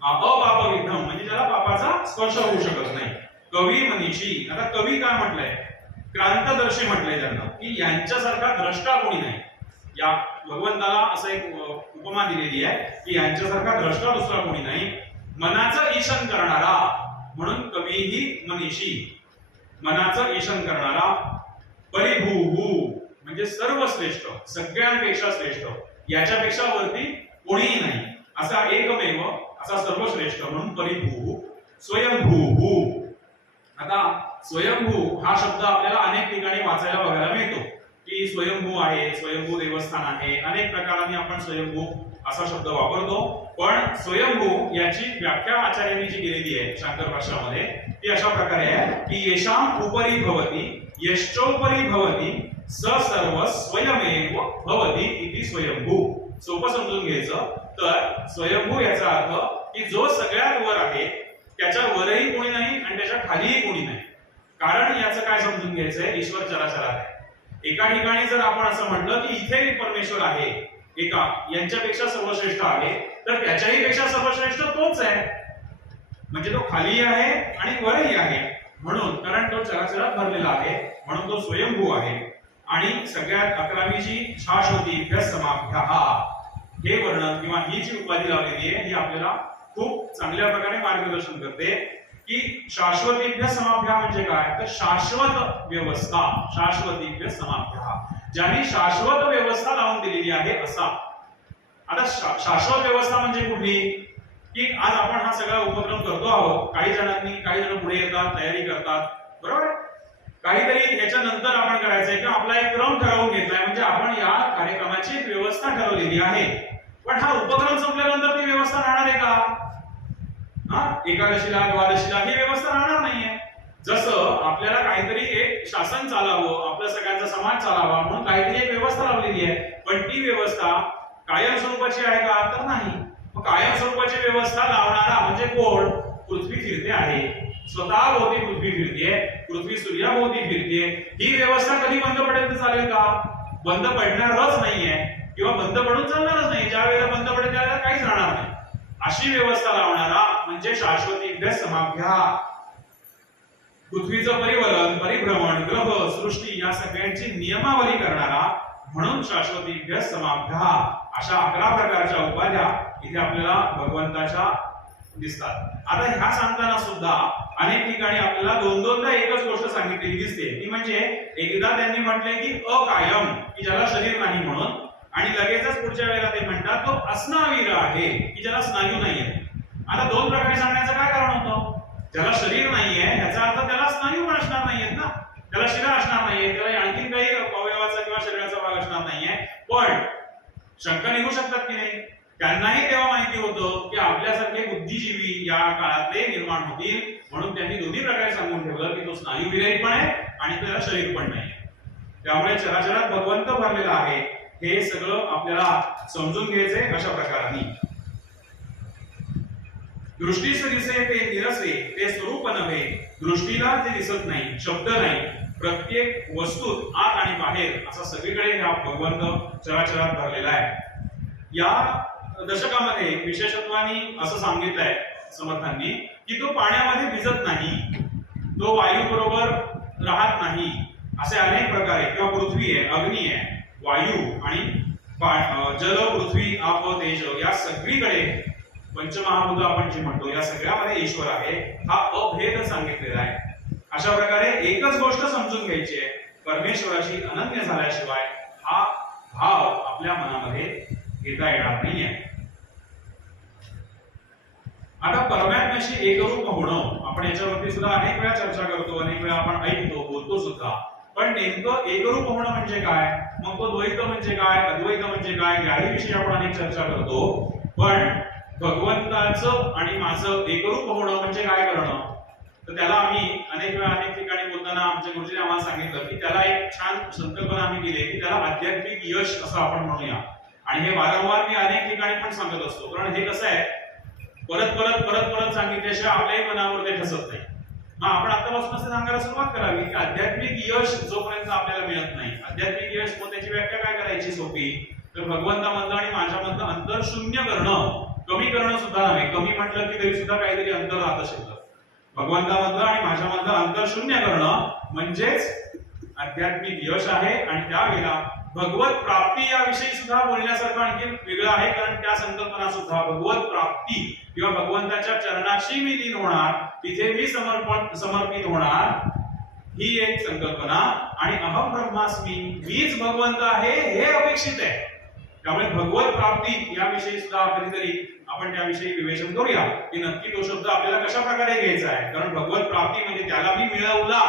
अपापविद्धम म्हणजे त्याला पापाचा स्पर्श होऊ शकत नाही. कवी मनीषी, आता कवी काय म्हटलंय? क्रांतदर्शी म्हटलंय त्यांना, की यांच्यासारखा द्रष्टा कोणी नाही. या भगवंताला असं एक उपमा दिलेली आहे की यांच्यासारखा द्रष्टा दुसरा कोणी नाही. मनाचं ईशन करणारा म्हणून कवीही मनीषी, मनाचं ईशन करणारा. परिभूः म्हणजे सर्वश्रेष्ठ, सगळ्यांपेक्षा श्रेष्ठ, याच्यापेक्षा वरती कोणीही नाही, असा एकमेव, असा सर्वश्रेष्ठ म्हणून परिभूः. स्वयंभूः, आता स्वयंभू हा शब्द आपल्याला अनेक ठिकाणी वाचायला बघायला मिळतो की स्वयंभू आहे, स्वयंभू देवस्थान आहे, अनेक प्रकारांनी आपण स्वयंभू असा शब्द वापरतो. पण स्वयंभू याची व्याख्या आचार्यांनी जी केलेली आहे शांकर भाषामध्ये ती अशा प्रकारे आहे की येशाम उपरी भवती यश्चोपरी भवती स सर्व स्वयमेव भवती इति स्वयंभू. सोपं समजून घ्यायचं तर स्वयंभू याचा अर्थ की जो सगळ्यात वर आहे, त्याच्या वरही कोणी नाही आणि त्याच्या खालीही कोणी नाही. कारण याचं काय समजून घ्यायचंय, ईश्वर चराचरात आहे. एका ठिकाणी जर आपण असं म्हटलं की इथे परमेश्वर आहे, एका यांच्यापेक्षा सर्वश्रेष्ठ आहे, तर त्याच्याही पेक्षा सर्वश्रेष्ठ तोच आहे. म्हणजे तो खाली आहे आणि वरही आहे, म्हणून कारण तो चराचरात भरलेला आहे, म्हणून तो स्वयंभू आहे. आणि सगळ्यात 11वी जी शाश्वतीभ्य समाभ्यः हे वर्णन किंवा ही जी उपाधी लावलेली आहे ही आपल्याला खूप चांगल्या प्रकारे मार्गदर्शन करते की शाश्वतीभ्य समाभ्या म्हणजे काय, तर शाश्वत व्यवस्था. शाश्वतीभ्य समाभ्या, ज्यांनी शाश्वत व्यवस्था लावून दिलेली आहे असा. आता शाश्वत व्यवस्था म्हणजे कुठली, की आज आपण हा सगळा उपक्रम करतो आहोत. काही जण पुढे येतात, तयारी करतात, बरोबर. काहीतरी याच्यानंतर आपण करायचंय किंवा आपला एक क्रम ठरवून घेतलाय, म्हणजे आपण या कार्यक्रमाची एक व्यवस्था ठरवलेली आहे. पण हा उपक्रम संपल्यानंतर ती व्यवस्था राहणार आहे का? एकादशीला द्वादशीला ही व्यवस्था राहणार नाहीये. जसं आपल्याला काहीतरी एक शासन चालावं, आपल्या सगळ्यांचा समाज चालावा म्हणून काहीतरी एक व्यवस्था लावलेली आहे, पण ती व्यवस्था कायम स्वरूपाची आहे का, तर नाही. मग कायम स्वरूपाची व्यवस्था लावणारा म्हणजे कोण? पृथ्वी फिरते आहे, स्वतःभोवती पृथ्वी फिरते, पृथ्वी सूर्याभोवती फिरते, ही व्यवस्था कधी बंद पडेल तर चालेल का? बंद पडणारच नाहीये किंवा बंद पडून चालणारच नाही. ज्या वेळेला बंद पडेल त्यावेळेला काहीच राहणार नाही. अशी व्यवस्था लावणारा म्हणजे शाश्वतीभ्य समाभ्या. पृथ्वीचं परिवलन, परिभ्रमण, ग्रह, सृष्टी या सगळ्यांची नियमावली करणारा म्हणून शाश्वतीभ्य समाभ्या अशा 11 प्रकारच्या उपाध्या इथे आपल्याला भगवंताच्या दिसतात. आता ह्या सांगताना सुद्धा अनेक ठिकाणी आपल्याला दोनदा एकच गोष्ट सांगितलेली दिसते, ती म्हणजे एकदा त्यांनी म्हटले की अकायम, की ज्याला शरीर नाही म्हणून, आणि लगेचच पुढच्या वेळेला ते म्हणतात तो अस्नावीर आहे, की ज्याला स्नायू नाहीये. आता दोन प्रकारे सांगण्याचं काय कारण होतं? ज्याला शरीर नाहीये याचा अर्थ त्याला स्नायू पण असणार नाहीयेत ना, त्याला शिरा असणार नाहीये, त्याला आणखी काही अवयवाचा किंवा शरीराचा भाग असणार नाहीये. पण शंका निघू शकतात की नाही? त्यांनाही तेव्हा माहिती होतं की आपल्यासारखे बुद्धिजीवी या काळातले निर्माण होतील, म्हणून त्यांनी दोन्ही प्रकारे सांगून ठेवलं की तो स्नायू विरहित पण आहे आणि त्याला शरीर पण नाही. त्यामुळे चराचरात भगवंत भरलेला आहे हे सगळं आपल्याला समजून घ्यायचंय अशा प्रकाराने. दृष्टीस दिसे ते निरसे ते स्वरूप नव्हे, दृष्टीला ते दिसत नाही, शब्द नाही, प्रत्येक वस्तूत आत आणि बाहेर असा सगळीकडे हा भगवंत चराचरात भरलेला आहे. या दशकामध्ये विशेषत्वाने असं सांगितलंय समर्थांनी की तो पाण्यामध्ये भिजत नाही, तो वायू बरोबर राहत नाही, असे अनेक प्रकारे, किंवा पृथ्वी आहे, अग्नी आहे, वायू आणि जल, पृथ्वी, आप, तेज या सगळीकडे पंचमहाभूत आपण जे म्हणतो या सगळ्यामध्ये ईश्वर आहे, हा अभेद सांगितलेला आहे. अशा प्रकारे एकच गोष्ट समजून घ्यायची आहे, परमेश्वराशी अनन्य झाल्याशिवाय हा भाव आपल्या मनामध्ये घेता येणार नाहीये. आता परमात्म्याशी एकरूप होणं, आपण याच्यावरती सुद्धा अनेक वेळा चर्चा करतो, अनेक वेळा आपण ऐकतो, बोलतो सुद्धा. पण नेमकं एकरूप होणं म्हणजे काय, मग तो द्वैत म्हणजे काय, अद्वैत म्हणजे काय, याही विषयी आपण अनेक चर्चा करतो. पण भगवंताचं आणि माझं एकरूप होणं म्हणजे काय करणं, तर त्याला आम्ही अनेक वेळा अनेक ठिकाणी बोलताना आमच्या गुरुजीने आम्हाला सांगितलं की त्याला एक छान संकल्पना आम्ही दिली की त्याला आध्यात्मिक यश असं आपण म्हणूया. आणि हे वारंवार मी अनेक ठिकाणी पण सांगत असतो, कारण हे कसं आहे, परत परत परत परत सांगितल्याशिवाय आपल्याही मनावर ते ठसत नाही. मग आपण आतापासूनच सांगायला सुरुवात करावी की आध्यात्मिक यश जोपर्यंत आपल्याला मिळत नाही, आध्यात्मिक यश मग त्याची व्याख्या काय करायची सोपी, तर भगवंतामधलं आणि माझ्यामधलं अंतर शून्य करणं, कमी करणं सुद्धा नव्हे. कमी म्हटलं की तरी सुद्धा काहीतरी अंतर राहत असेल, भगवंतामधलं आणि माझ्यामधलं अंतर शून्य करणं म्हणजेच आध्यात्मिक यश आहे. आणि त्यावेळेला भगवत प्राप्ती याविषयी सुद्धा बोलण्यासारखं आणखी वेगळं आहे, कारण त्या संकल्पना सुद्धा भगवत प्राप्ती किंवा भगवंताच्या चरणाशी मी लीन होणार, तिथे मी समर्पित होणार, ही एक संकल्पना. आणि अहम ब्रह्मास्मी, मीच भगवंत आहे हे अपेक्षित आहे. त्यामुळे भगवत प्राप्ती याविषयी सुद्धा कधीतरी आपण त्याविषयी विवेचन करूया की नक्की तो शब्द आपल्याला कशा प्रकारे घ्यायचा आहे. कारण भगवत प्राप्ती म्हणजे त्याला मी मिळवला,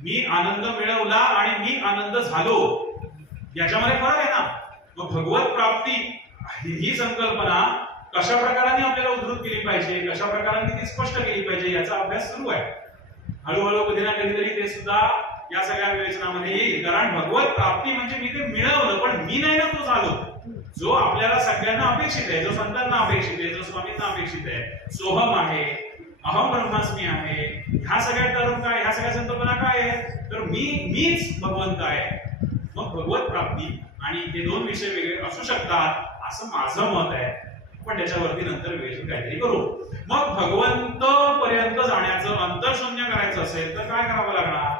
मी आनंद मिळवला आणि मी आनंद झालो, याच्यामध्ये फरक आहे ना. मग भगवत प्राप्ती ही संकल्पना कशा प्रकाराने आपल्याला उद्धृत केली पाहिजे, कशा प्रकाराने ती स्पष्ट केली पाहिजे, याचा अभ्यास सुरू आहे. हळूहळू कधी ना कधीतरी ते सुद्धा या सगळ्या विवेचनामध्ये येईल. कारण भगवत प्राप्ती म्हणजे मी ते मिळवलं, पण मी नाही ना तो झालो, जो आपल्याला सगळ्यांना अपेक्षित आहे, जो संतांना अपेक्षित आहे, जो स्वामींना अपेक्षित आहे, सोहम आहे, अहम ब्रह्मास्मी आहे. ह्या सगळ्या तरुण काय, ह्या सगळ्या संकल्पना काय आहे, तर मीच भगवंत आहे. मग भगवत प्राप्ती आणि हे दोन विषय वेगळे असू शकतात असं माझं मत आहे, पण त्याच्यावरती नंतर विवेचन काहीतरी करू. मग भगवंत पर्यंत जाण्याचं, अंतर शून्य करायचं असेल तर काय करावं लागणार.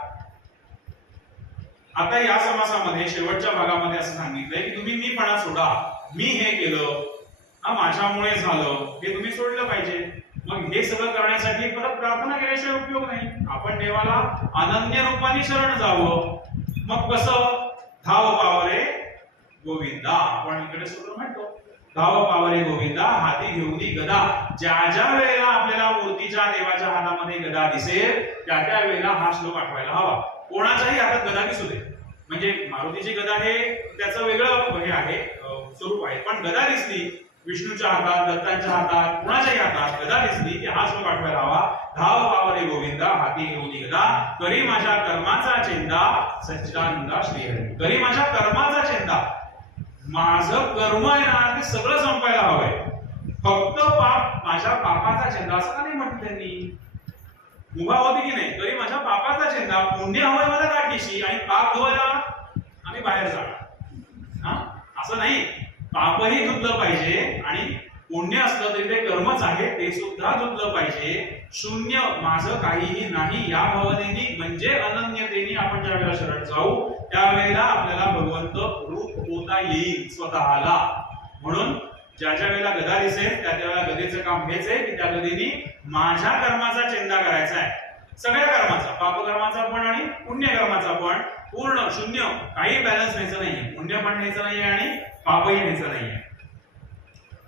आता या समासामध्ये शेवटच्या भागामध्ये असं सांगितलंय की तुम्ही मीपणा सोडा, मी हे केलं, माझ्यामुळे झालं, हे तुम्ही सोडलं पाहिजे. मग हे सगळं करण्यासाठी परत प्रार्थना केल्याशिवाय उपयोग नाही. आपण देवाला अनन्य रूपाने शरण जावं. मग कसं, धाव पावरे गोविंदा, आपण इकडे सुद्धा म्हणतो धाव पावरे गोविंदा, हाती घेऊनी गदा. ज्या ज्या वेळेला आपल्याला मूर्तीच्या देवाच्या हातामध्ये गदा दिसेल त्या त्या वेळेला हा श्लोक आठवायला हवा. कोणाच्याही हातात गदा दिसू दे, म्हणजे मारुतीची गदा हे त्याचं वेगळं हे आहे, स्वरूप आहे, पण गदा दिसली विष्णूच्या हातात, दत्तांच्या हातात, कुणाच्याही हातात गदा दिसली की हा श्लोक आठवायला हवा. धाव पावरे गोविंदा, हाती घेऊनी गदा, करी माझ्या कर्माचा चेंदा, सच्चिदानंदा श्रीहरी. करी माझ्या कर्माचा चेंदा, माझं कर्म आहे ना ते सगळं संपायला हवंय. फक्त पाप, माझ्या पापाचा चेंदा असं का नाही म्हटलं त्यांनी. मुभा होती की नाही, तरी माझ्या पापाचा चेंदा, पुण्य हवंय मला गाठीशी आणि पाप धुवायला आम्ही बाहेर जाणार. हा, असं नाही, पापही धुतलं पाहिजे आणि पुण्य असलं तरी ते कर्मच आहे ते सुद्धा धुतलं पाहिजे. शून्य माझं काहीही नाही या भावनेनी म्हणजे अनन्यतेने आपण ज्या वेळेला शरण जाऊ त्यावेळेला आपल्याला भगवंत रूप होता येईल स्वतःला. म्हणून ज्या ज्या वेळेला गदा दिसेल त्या त्यावेळेला गदेचं काम हेच आहे की त्या गदेनी माझ्या कर्माचा चेंदा करायचा आहे, सगळ्या कर्माचा, पापकर्माचा पण आणि पुण्यकर्माचा पण. पूर्ण शून्य, काही बॅलन्स न्यायचं नाहीये, पुण्य पण न्यायचं नाहीये आणि पापही न्यायचं नाहीये.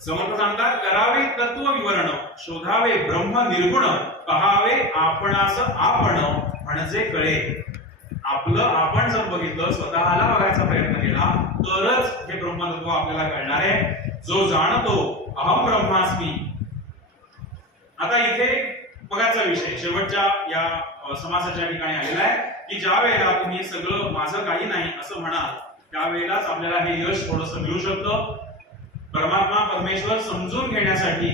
समर्थ सांगतात, करावे तत्व विवरण, शोधावे ब्रह्म निर्गुण, पहावे आपणास आपण म्हणजे कळे. आपलं आपण जर बघितलं, स्वतःला बघायचा प्रयत्न केला तरच हे ब्रह्मतत्व आपल्याला कळणार आहे. जो जाणतो अहम ब्रह्मास्मी. आता इथे बघायचा विषय शेवटच्या या समासाच्या ठिकाणी आलेला आहे की ज्या वेळेला तुम्ही सगळं माझं काही नाही असं म्हणाल त्यावेळेलाच आपल्याला हे यश थोडंसं मिळू शकतं. परमात्मा परमेश्वर समजून घेण्यासाठी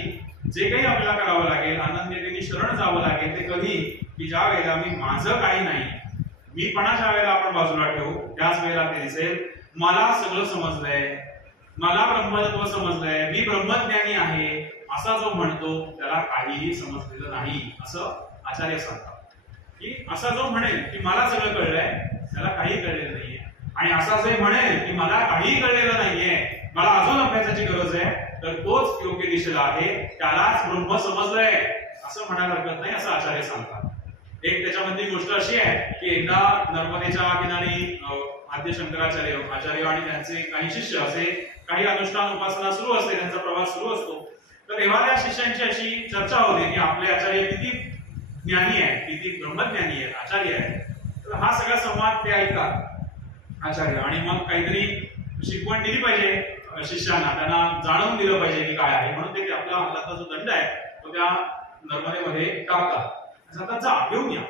जे काही आपल्याला करावं लागेल, अनन्यतेने शरण जावं लागेल, ते कधी की ज्या वेळेला मी माझं काही नाही, मीपणा ज्या वेळेला आपण बाजूला ठेवू त्याच वेळेला ते दिसेल मला सगळं समजलंय, मला ब्रह्मतत्व समजलंय, मी ब्रह्मज्ञानी आहे असा जो म्हणतो त्याला काहीही समजलेलं नाही असं आचार्य सांगतात. की असा जो म्हणेल की मला सगळं कळलंय त्याला काही कळलेलं नाहीये, आणि असा जे म्हणेल की मला काही कळलेलं नाहीये, मला अजून अभ्यासाची गरज आहे, तर तोच योग्य दिशेला आहे, त्यालाच ब्रह्म समजलंय असं म्हणायला हरकत नाही असं आचार्य सांगतात. एक त्याच्यामधली गोष्ट अशी आहे की एकदा नर्मदेच्या किनारी आद्य शंकराचार्य आचार्य आणि त्यांचे काही शिष्य असे काही अनुष्ठान उपासना सुरू असते, त्यांचा प्रवास सुरू असतो. तर तेव्हा त्या शिष्यांची अशी चर्चा होते की आपले आचार्य किती ज्ञानी आहेत, किती ब्रह्मज्ञानी आहेत, आचार्य आहेत. तर हा सगळा संवाद ते ऐकतात आचार्य, आणि मग काहीतरी शिकवण दिली पाहिजे शिष्यांना, त्यांना जाणवून दिलं पाहिजे की काय आहे. म्हणून ते आपला हाताचा जो दंड आहे तो त्या नर्मदेमध्ये टाकतात. जातात, जा घेऊन या.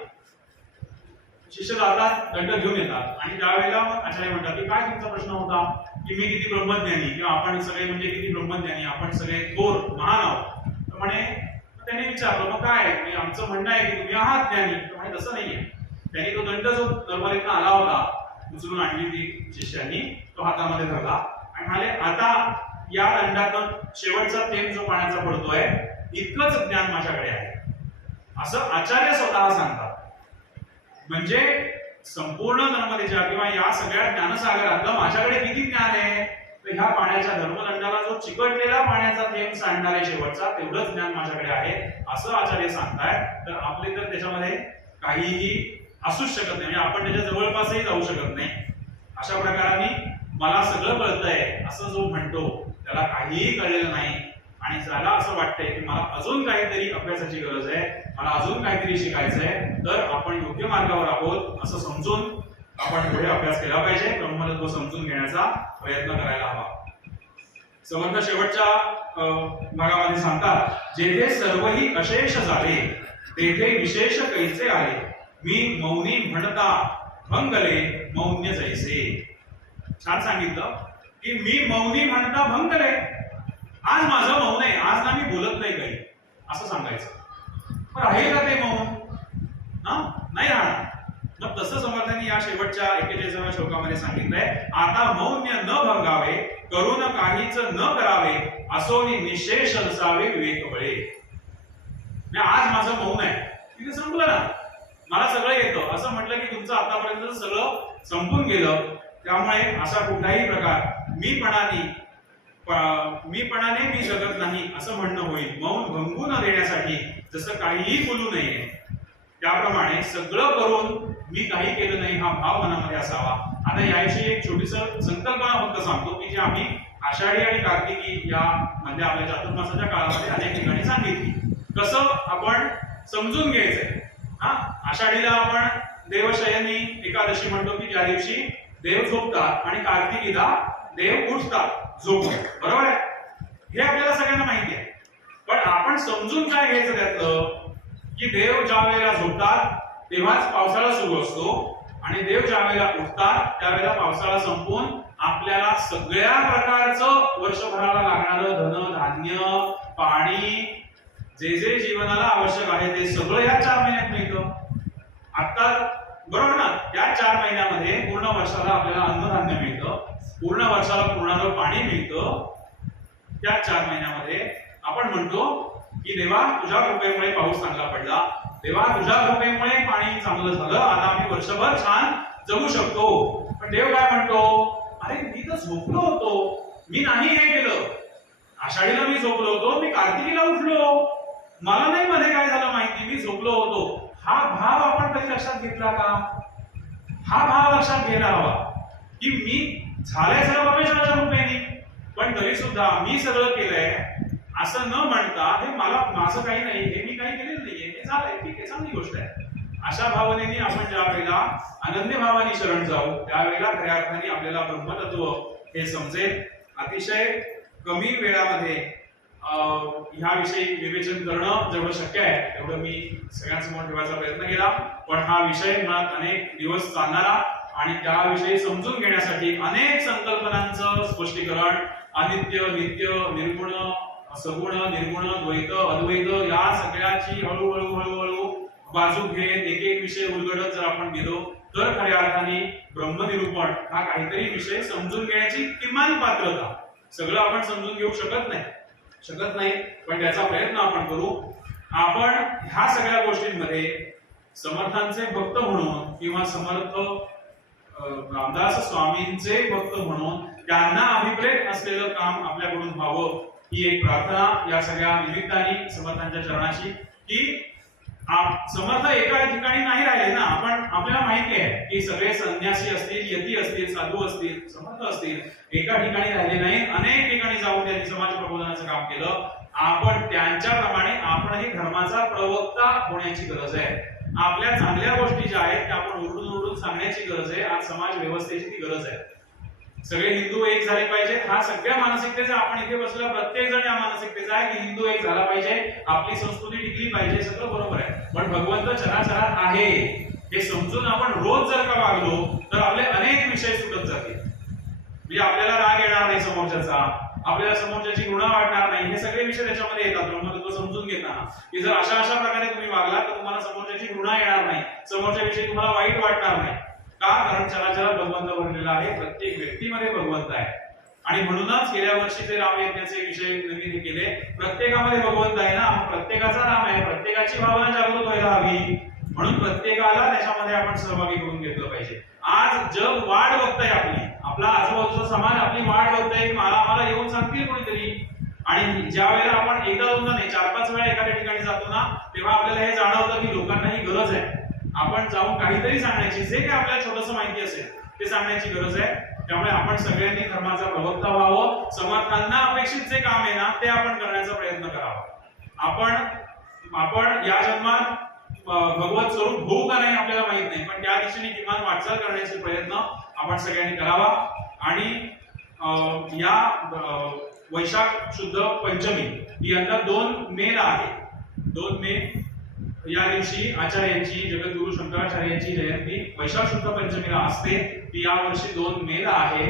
शिष्य जातात, दंड घेऊन येतात, आणि त्यावेळेला आचार्य म्हणतात की काय तुमचा प्रश्न होता की मी किती ब्रह्मज्ञानी, किंवा आपण सगळे म्हणजे किती ब्रह्मज्ञानी, आपण सगळे थोर महान आहोत. तर म्हणे त्यांनी विचारलं मग काय, म्हणजे आमचं म्हणणं आहे की तुम्ही आहात ज्ञानी. तर म्हणे तसं नाहीये. त्यांनी तो दंड जो नर्मदेतनं आला होता उचलून आणली ती शिष्यांनी, तो हातामध्ये धरला आणि म्हणाले आता या दंडातून शेवटचा थेंब जो पाण्याचा पडतोय इतकंच ज्ञान माझ्याकडे आहे असं आचार्य स्वतः सांगतात. म्हणजे संपूर्ण नर्मदेच्या किंवा या सगळ्या ज्ञानसागरातलं माझ्याकडे किती ज्ञान आहे, तर ह्या पाण्याच्या धर्मदंडाला जो चिकटलेला पाण्याचा थेंब सांडणार आहे शेवटचा, तेवढंच ज्ञान माझ्याकडे आहे असं आचार्य सांगतायत. तर आपले तर त्याच्यामध्ये काहीही असूच शकत नाही, म्हणजे आपण त्याच्या जवळपासही जाऊ शकत नाही. अशा प्रकाराने मला सगळं कळतंय असं जो म्हणतो त्याला काहीही कळलेलं नाही, आणि ज्याला असं वाटतंय की मला अजून काहीतरी अभ्यासाची गरज आहे, मला अजून काहीतरी शिकायचंय, तर आपण योग्य मार्गावर आहोत असं समजून आपण पुढे अभ्यास केला पाहिजे, ब्रह्मतत्व समजून घेण्याचा प्रयत्न करायला हवा. समर्थ शेवटच्या भागामध्ये सांगतात, जेथे सर्वही अशेष झाले तेथे विशेष कैसे आले, मी मौनी म्हणता भंगले मौन्य जैसे. छान सांगितलं की मी मौनी म्हणता भंगले, आज माझं मौन आहे, आज ना मी बोलत नाही काही असं सांगायचं. पण राहील का ते मौन? नाही राहणार. मग तसं समर्थांनी या शेवटच्या 41व्या श्लोकामध्ये सांगितलंय, आता मौन्य न भंगावे, करून काहीच न करावे, असोनी निशेष नसावे विवेक बळे. आज माझं मौन आहे, तिथे संपलं ना, मला सगळं येतं असं म्हटलं की तुमचं आतापर्यंत सगळं संपून गेलं. त्यामुळे असा कुठलाही प्रकार मीपणाने मी जगत नाही असं म्हणणं होईल. मौन भंगू न देण्यासाठी जसं काहीही बोलू नये त्याप्रमाणे सगळं करून मी काही केलं नाही हा भाव मनामध्ये असावा. आता याविषयी एक छोटीस संकल्पना फक्त सांगतो की जी आम्ही आषाढी आणि कार्तिकी या म्हणजे आपल्या चातुर्मासाच्या काळामध्ये अनेक ठिकाणी सांगितली. कसं आपण समजून घ्यायचंय. आषाढीला आपण देवशयनी एकादशी म्हणतो की ज्या दिवशी देव झोपतात, आणि कार्तिकीला देव उठतात झोपून, बरोबर आहे. हे आपल्याला सगळ्यांना माहिती आहे. पण आपण समजून काय घ्यायचं त्यातलं की देव ज्या वेळेला झोपतात तेव्हाच पावसाळा सुरू असतो, आणि देव ज्या वेळेला उठतात त्यावेळेला पावसाळा संपून आपल्याला सगळ्या प्रकारचं वर्षभराला लागणारं धन धान्य पाणी जे जे जीवनाला आवश्यक आहे ते सगळं या 4 महिन्यात मिळतं. आता बरोबर ना, या 4 महिन्यामध्ये पूर्ण वर्षाला आपल्याला अन्नधान्य मिळतं, पूर्ण वर्षाला पुरणारं पाणी मिळतं. त्या 4 महिन्यामध्ये आपण म्हणतो की देवा तुझ्या कृपेमुळे पाऊस चांगला पडला, देवा तुझ्या कृपेमुळे पाणी चांगलं झालं, आता आम्ही वर्षभर छान जगू शकतो. पण देव काय म्हणतो, अरे मी तर झोपलो होतो, मी नाही हे केलं. आषाढीला मी झोपलो होतो, मी कार्तिकीला उठलो, मला नाही मध्ये काय झालं माहिती, मी झोपलो होतो. हा भाव आपण कधी लक्षात घेतला का? हा भाव लक्षात घ्यायला हवा की मी झालंय सगळं परमेश्वराच्या कृपेने, पण तरी सुद्धा मी सगळं केलंय असं न म्हणता हे मला माझं काही नाही, हे मी काही केलेलं नाहीये, हे झालंय, ठीक आहे, चांगली गोष्ट आहे. अशा भावनेने आपण ज्या वेळेला अनन्य भावाने शरण जाऊ त्यावेळेला खऱ्या अर्थाने आपल्याला ब्रह्मतत्व हे समजेल. अतिशय कमी वेळामध्ये ह्याविषयी विवेचन करणं जेवढं शक्य आहे तेवढं मी सगळ्यांसमोर ठेवायचा प्रयत्न केला. पण हा विषय मुळात अनेक दिवस चालणारा आणि त्याविषयी समजून घेण्यासाठी अनेक संकल्पनांचं स्पष्टीकरण, अनित्य, नित्य, निर्गुण, सगुण, निर्गुण, द्वैत, अद्वैत या सगळ्याची हळूहळू हळूहळू बाजू घेत एक एक विषय उलगडत जर आपण गेलो तर खऱ्या अर्थाने ब्रह्मनिरूपण हा काहीतरी विषय समजून घेण्याची किमान पात्रता. सगळं आपण समजून घेऊ शकत नाही, पण त्याचा प्रयत्न आपण करू. आपण ह्या सगळ्या गोष्टींमध्ये समर्थांचे भक्त म्हणून किंवा समर्थ रामदास स्वामींचे भक्त म्हणून त्यांना अभिप्रेत असलेलं काम आपल्याकडून व्हावं ही एक प्रार्थना या सगळ्या निमित्ताने समर्थांच्या चरणाची. की समर्थ एका ठिकाणी नाही राहिले ना, आपण आपल्याला माहिती आहे की सगळे संन्यासी असतील, यती असतील, साधू असतील, समर्थ असतील, एका ठिकाणी राहिले नाही, अनेक ठिकाणी जाऊन त्यांनी समाज प्रबोधनाचं काम केलं. आपण त्यांच्याप्रमाणे आपणही धर्माचा प्रवक्ता होण्याची गरज आहे. आपल्या चांगल्या गोष्टी ज्या आहेत त्या आपण ओरडून सांगण्याची गरज आहे. आज समाज व्यवस्थेची ती गरज आहे. सगळे हिंदू एक झाले पाहिजेत हा सगळ्या मानसिकतेचा, आपण इथे बसला प्रत्येक जण या मानसिकतेचा आहे की हिंदू एक झाला पाहिजे, आपली संस्कृती टिकली पाहिजे, सगळं बरोबर आहे. पण भगवंत चराचरात आहे हे समजून आपण रोज जर का वागलो तर आपले अनेक विषय सुटत जातील. म्हणजे आपल्याला राग येणार नाही समोरच्याचा, आपल्याला समोरच्याची घृणा वाटणार नाही, हे सगळे विषय त्याच्यामध्ये येतात. ब्रह्मतत्व समजून घेताना की जर अशा प्रकारे तुम्ही वागला तर तुम्हाला समोरच्याची घृणा येणार नाही, समोरच्या विषयी तुम्हाला वाईट वाटणार नाही. का? कारण चराचरात भगवंत भरलेला आहे, प्रत्येक व्यक्तीमध्ये भगवंत आहे. आणि म्हणूनच गेल्या वर्षीचे रामयज्ञाचे विषय नवीन केले. प्रत्येकामध्ये भगवंत आहे ना, प्रत्येकाचा राम आहे, प्रत्येकाची भावना जागृत व्हायला हवी. म्हणून प्रत्येकाला त्याच्यामध्ये आपण सहभागी करून घेतलं पाहिजे. आज जग वाट बघतंय आपला आजूबाजूचा समाज आपली वाट बघतंय, मला येऊन सांगतील कोणीतरी. आणि ज्या वेळेला आपण एकदा दोनदा नाही 4-5 वेळा एखाद्या ठिकाणी जातो ना तेव्हा आपल्याला हे जाणवतं की लोकांना ही गरज आहे आपण जाऊन काहीतरी सांगण्याची, जे काही आपल्याला छोटंसं माहिती असेल ते सांगण्याची गरज आहे. त्यामुळे आपण सगळ्यांनी धर्माचा प्रवक्ता व्हावं. समर्थांना अपेक्षित जे काम आहे ना ते आपण करण्याचा प्रयत्न करावा. आपण या जन्मात भगवत स्वरूप होऊ का नाही आपल्याला माहित नाही, पण त्या दिशेने किमान वाटचाल करण्याचे प्रयत्न आपण सगळ्यांनी करावा. आणि या वैशाख शुद्ध पंचमी ही यंदा 2 मेला आहे. 2 मे या दिवशी आचार्यांची, जगद्गुरु शंकराचार्यांची जयंती वैशाख शुद्ध पंचमीला असते. ती यावर्षी 2 मेला आहे.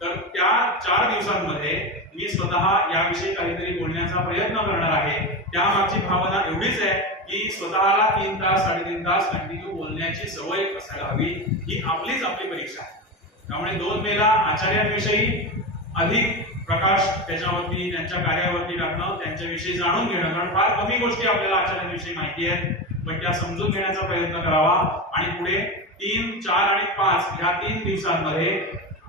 तर त्या 4 दिवसांमध्ये मी स्वतः याविषयी काहीतरी बोलण्याचा प्रयत्न करणार आहे. त्यामागची भावना एवढीच आहे की स्वतःला 3 तास 3.5 तास कंटिन्यू बोलण्याची सवय असायला हवी. ही आपली परीक्षा आहे. त्यामुळे 2 मेला आचार्यांविषयी अधिक प्रकाश त्याच्यावरती, त्यांच्या कार्यावरती टाकणं, त्यांच्याविषयी जाणून घेणं. कारण फार कमी गोष्टी आपल्याला आचार्यांविषयी माहिती आहेत, पण त्या समजून घेण्याचा प्रयत्न करावा. आणि पुढे 3, 4 आणि 5 ह्या 3 दिवसांमध्ये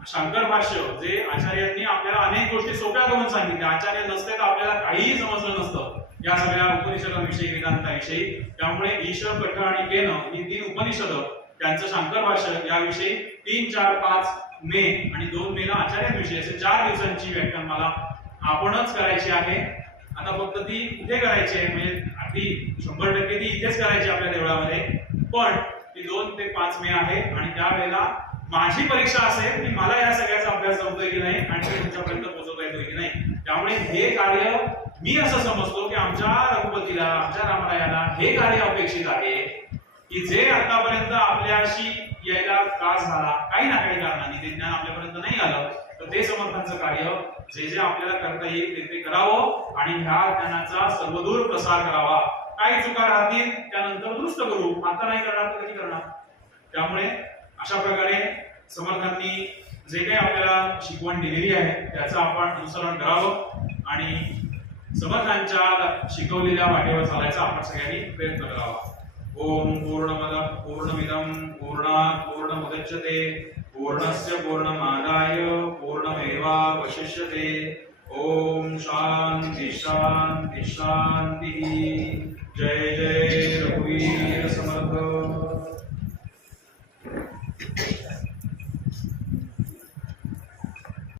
शंकर भाष्य जे आचार्यांनी आपल्याला अनेक गोष्टी सोप्या करून सांगितल्या. आचार्य नसते तर आपल्याला काहीही समजलं नसतं या सगळ्या उपनिषदांविषयी, वेदांताविषयी. त्यामुळे ईश, कठ आणि केन ही 3 उपनिषद, त्यांचं शंकर भाष्य याविषयी 3, 4, 5 मे आणि 2 मेला आचार्यांविषयी असे 4 दिवसांची व्याख्यान मला आपणच करायची आहे. आता फक्त ती कुठे करायची आहे म्हणजे अगदी 100% ती इथेच करायची आपल्या देवळामध्ये. पण ती 2 ते 5 मे आहे आणि त्यावेळेला माझी परीक्षा असेल की मला या सगळ्याचा अभ्यास जमतोय की नाही आणि ते तुमच्यापर्यंत पोहोचवता येतोय की नाही. त्यामुळे हे कार्य मी असं समजतो की आमच्या रघुपतीला, आमच्या रामरायाला हे कार्य अपेक्षित आहे की जे आतापर्यंत आपल्याशी यायला त्रास झाला काही ना काही कारणाने, ते ज्ञान आपल्यापर्यंत नाही आलं, तर ते समर्थांचं कार्य जे जे आपल्याला करता येईल ते करावं आणि ह्या ज्ञानाचा सर्वदूर प्रसार करावा. काही चुका राहतील त्यानंतर दुरुस्त करू, आता नाही करणार तर कधी करणार. त्यामुळे अशा प्रकारे समर्थांनी जे काही आपल्याला शिकवण दिलेली आहे त्याचं आपण अनुसरण करावं आणि समर्थांच्या शिकवलेल्या वाटेवर चालायचा आपण सगळ्यांनी प्रयत्न करावा. ओम पूर्णमद पूर्णमिदं पूर्णात् पूर्णमुदच्यते पूर्णस्य पूर्णमादाय पूर्णमेवावशिष्यते. ओम शांती शांती शांती.